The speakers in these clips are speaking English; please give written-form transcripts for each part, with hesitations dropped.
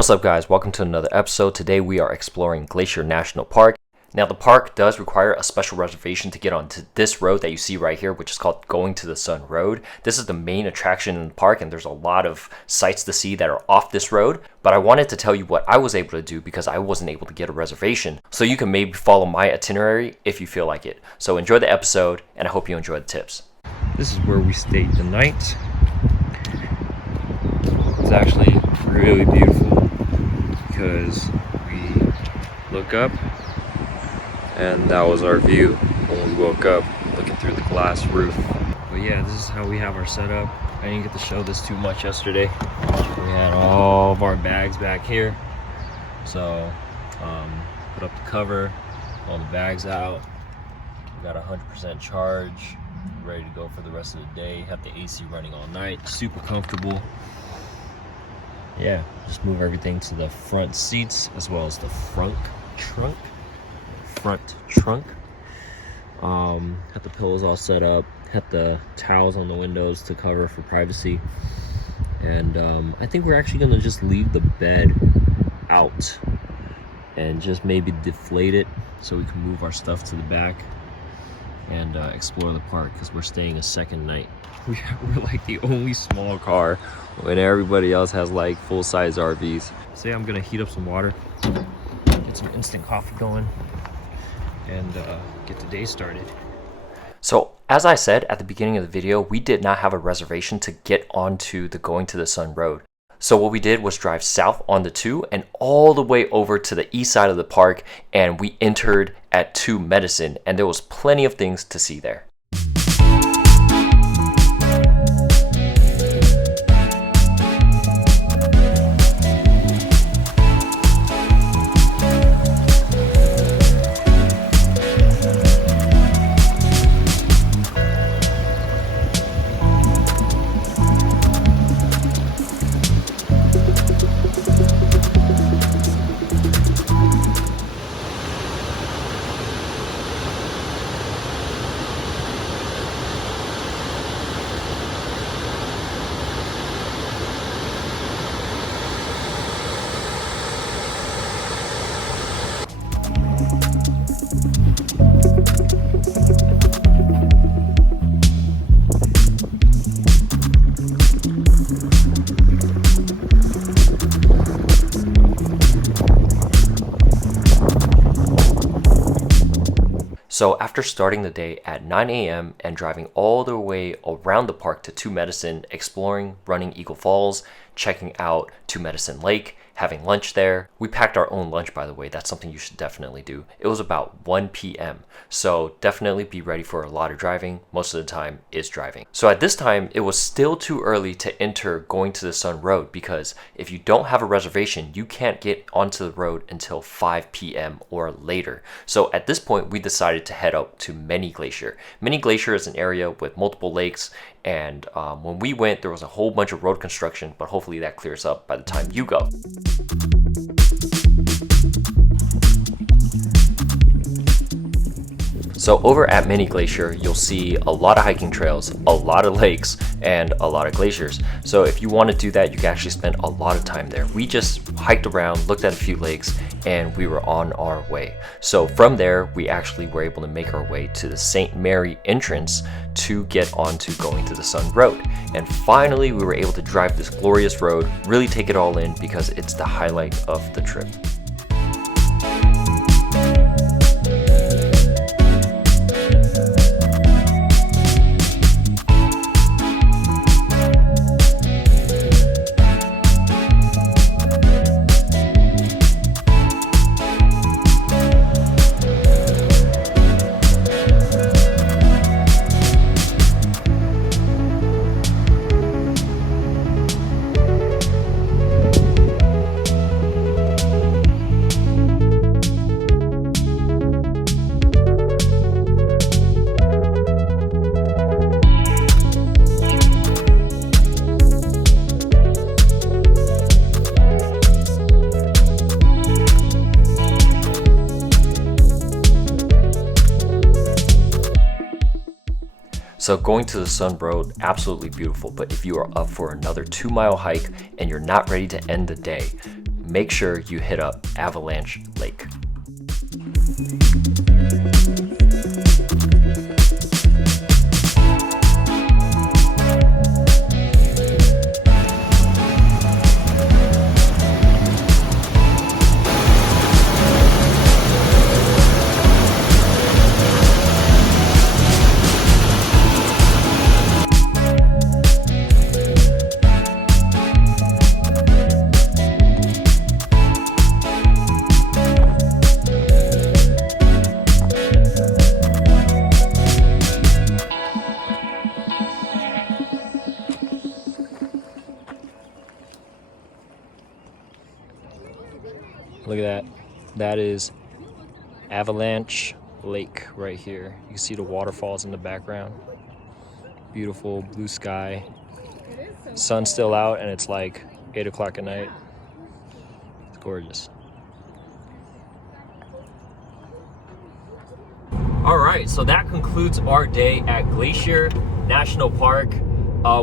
What's up guys, welcome to another episode. Today we are exploring Glacier National Park. Now the park does require a special reservation to get onto this road that you see right here, which is called Going to the Sun Road. This is the main attraction in the park and there's a lot of sights to see that are off this road. But I wanted to tell you what I was able to do because I wasn't able to get a reservation. So you can maybe follow my itinerary if you feel like it. So enjoy the episode and I hope you enjoy the tips. This is where we stayed the night. It's actually really beautiful because we look up and that was our view when we woke up, looking through the glass roof. But yeah, this is how we have our setup. I didn't get to show this too much yesterday. We had all of our bags back here. So put up the cover, all the bags out. We got 100% charge, ready to go for the rest of the day. Have the AC running all night, super comfortable. Yeah, just move everything to the front seats as well as the front trunk. Had the pillows all set up, had the towels on the windows to cover for privacy. And I think we're actually gonna just leave the bed out and just maybe deflate it so we can move our stuff to the back and explore the park because we're staying a second night. We're like the only small car when everybody else has like full-size RVs. So yeah, I'm gonna heat up some water, get some instant coffee going, and get the day started. So as I said at the beginning of the video, we did not have a reservation to get onto the Going to the Sun Road. So what we did was drive south on the 2 and all the way over to the east side of the park, and we entered at 2 Medicine, and there was plenty of things to see there. So after starting the day at 9 a.m. and driving all the way around the park to 2 Medicine, exploring Running Eagle Falls, checking out 2 Medicine Lake, having lunch there. We packed our own lunch, by the way. That's something you should definitely do. It was about 1 p.m. So definitely be ready for a lot of driving. Most of the time is driving. So at this time, it was still too early to enter Going to the Sun Road because if you don't have a reservation, you can't get onto the road until 5 p.m. or later. So at this point, we decided to head up to Mini Glacier. Mini Glacier is an area with multiple lakes, and when we went, there was a whole bunch of road construction, but hopefully that clears up by the time you go. So over at Mini Glacier, you'll see a lot of hiking trails, a lot of lakes, and a lot of glaciers. So if you want to do that, you can actually spend a lot of time there. We just hiked around, looked at a few lakes, and we were on our way. So from there, we actually were able to make our way to the St. Mary entrance to get onto Going to the Sun Road. And finally, we were able to drive this glorious road, really take it all in because it's the highlight of the trip. So going to the Sun Road, absolutely beautiful, but if you are up for another 2-mile hike and you're not ready to end the day, make sure you hit up Avalanche Lake. Look at that. That is Avalanche Lake right here. You can see the waterfalls in the background. Beautiful blue sky. Sun's still out and it's like 8 o'clock at night. It's gorgeous. All right, so that concludes our day at Glacier National Park.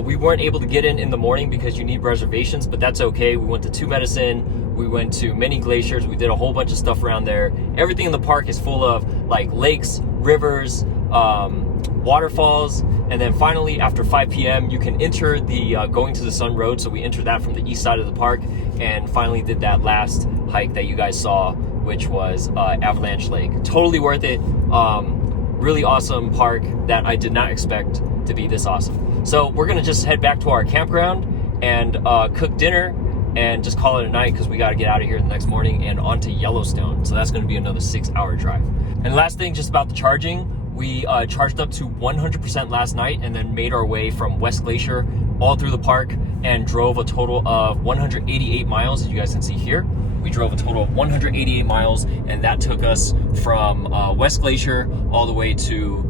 We weren't able to get in the morning because you need reservations, but that's okay. We went to 2 Medicine. We went to many glaciers. We did a whole bunch of stuff around there. Everything in the park is full of like lakes, rivers, waterfalls. And then finally, after 5 p.m., you can enter the Going to the Sun Road. So we entered that from the east side of the park and finally did that last hike that you guys saw, which was Avalanche Lake. Totally worth it. Really awesome park that I did not expect to be this awesome. So we're gonna just head back to our campground and cook dinner and just call it a night because we got to get out of here the next morning and onto Yellowstone. So that's going to be another 6-hour drive. And last thing, just about the charging, we charged up to 100% last night and then made our way from West Glacier all through the park and drove a total of 188 miles, as you guys can see here. We drove a total of 188 miles, and that took us from West Glacier all the way to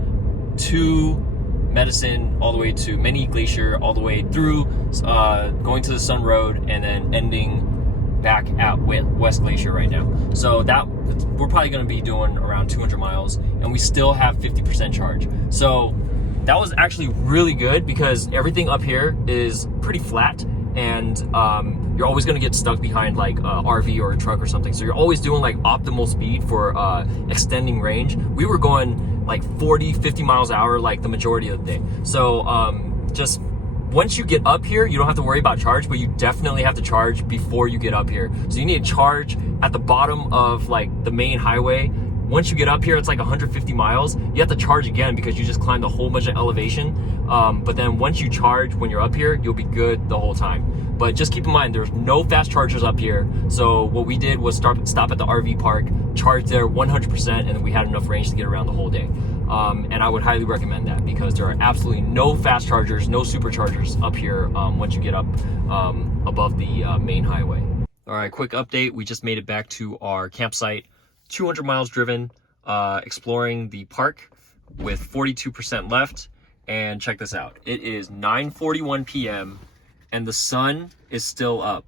Medicine, all the way to Many Glacier, all the way through Going to the Sun Road, and then ending back at West Glacier right now. So that we're probably going to be doing around 200 miles, and we still have 50% charge. So that was actually really good because everything up here is pretty flat, and you're always going to get stuck behind like a RV or a truck or something. So you're always doing like optimal speed for extending range. We were going like 40, 50 miles an hour like the majority of the day. So just once you get up here, you don't have to worry about charge, but you definitely have to charge before you get up here. So you need to charge at the bottom of like the main highway. Once you get up here, it's like 150 miles. You have to charge again because you just climbed a whole bunch of elevation. But then once you charge when you're up here, you'll be good the whole time. But just keep in mind, there's no fast chargers up here. So what we did was stop at the RV park, charge there 100%, and then we had enough range to get around the whole day. And I would highly recommend that because there are absolutely no fast chargers, no superchargers up here once you get up above the main highway. All right, quick update. We just made it back to our campsite. 200 miles driven, exploring the park with 42% left. And check this out. It is 9:41 p.m. and the sun is still up.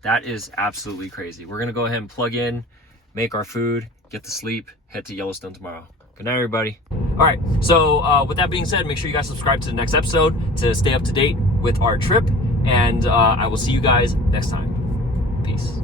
That is absolutely crazy. We're gonna go ahead and plug in, make our food, get to sleep, head to Yellowstone tomorrow. Good night, everybody. All right, so with that being said, make sure you guys subscribe to the next episode to stay up to date with our trip, and I will see you guys next time. Peace.